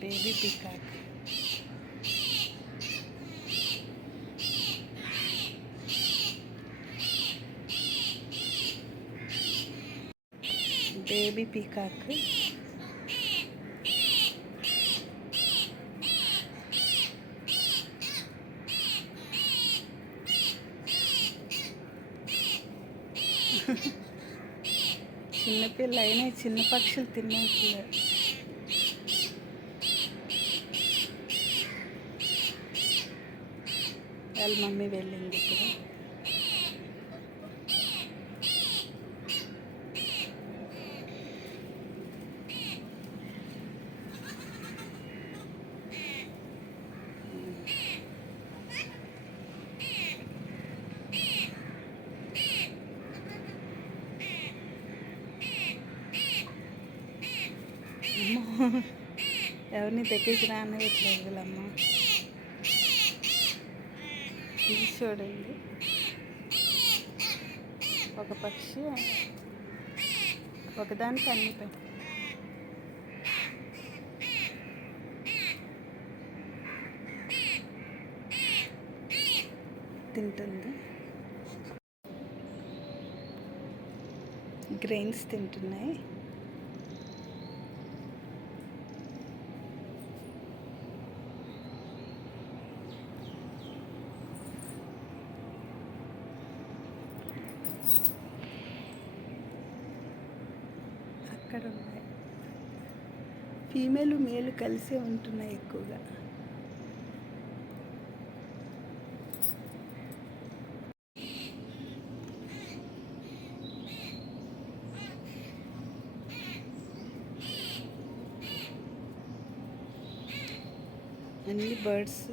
Baby peacock. Baby peacock చిన్నపిల్ల అయినా చిన్న పక్షులు తిన్నట్లే. వాళ్ళ మమ్మీ వెళ్ళింది ఇప్పుడు. ఎవరిని దగ్గరికి రానివ్వట్లేదు వీళ్ళమ్మ. ఇది చూడండి, ఒక పక్షి ఒకదానికి అన్ని తింటుంది. గ్రెయిన్స్ తింటున్నాయి. అక్కడ ఉన్నాయి. ఫీమేలు మేలు కలిసే ఉంటున్నాయి ఎక్కువగా. అన్ని బర్డ్స్.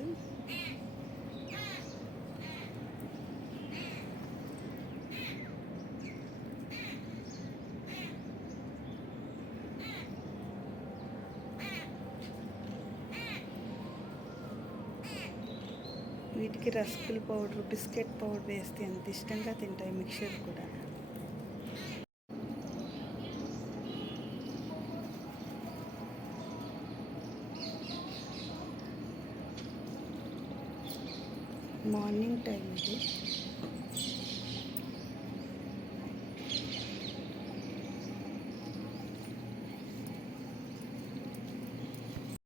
వీటికి రస్కుల పౌడర్, బిస్కెట్ పౌడర్ వేస్తే ఎంత ఇష్టంగా తింటాయి. మిక్చర్ కూడా. మార్నింగ్ టైం ఇది.